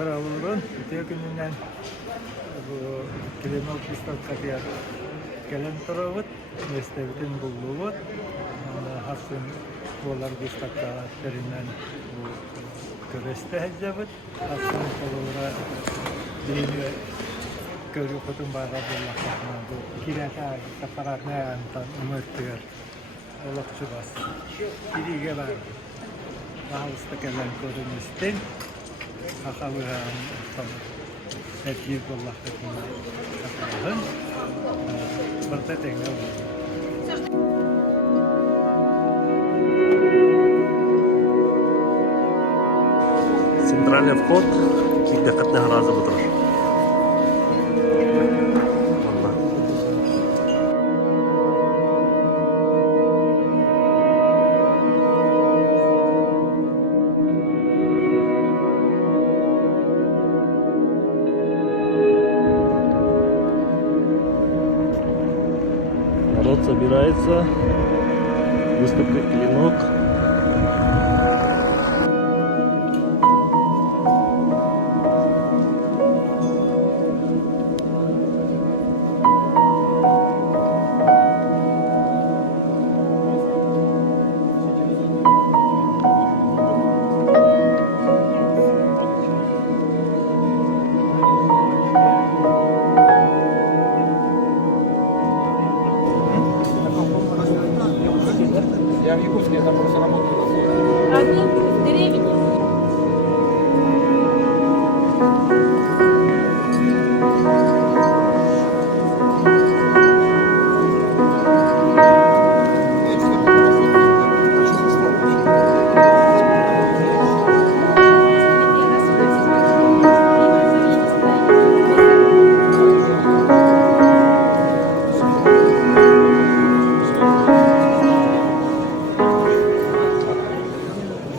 Kaldıralırın. Öte gününden bu Kilimok İstakatiyat gelen tarafı Mestevkin bulduğu hasın bolar İstakatlarından bu köreste hecabı hasın kolora dini körü kutun bağda bollaklarına bu kirata tapararına yantan umurtuyor. Olakçı bas. Kirige var. Daha usta gelen körümüzden Akalıhan hepsi bollaklarına tapararın bertetengah. Центральный вход, диккатный разы бутыр. Народ собирается, выставка «Клинок».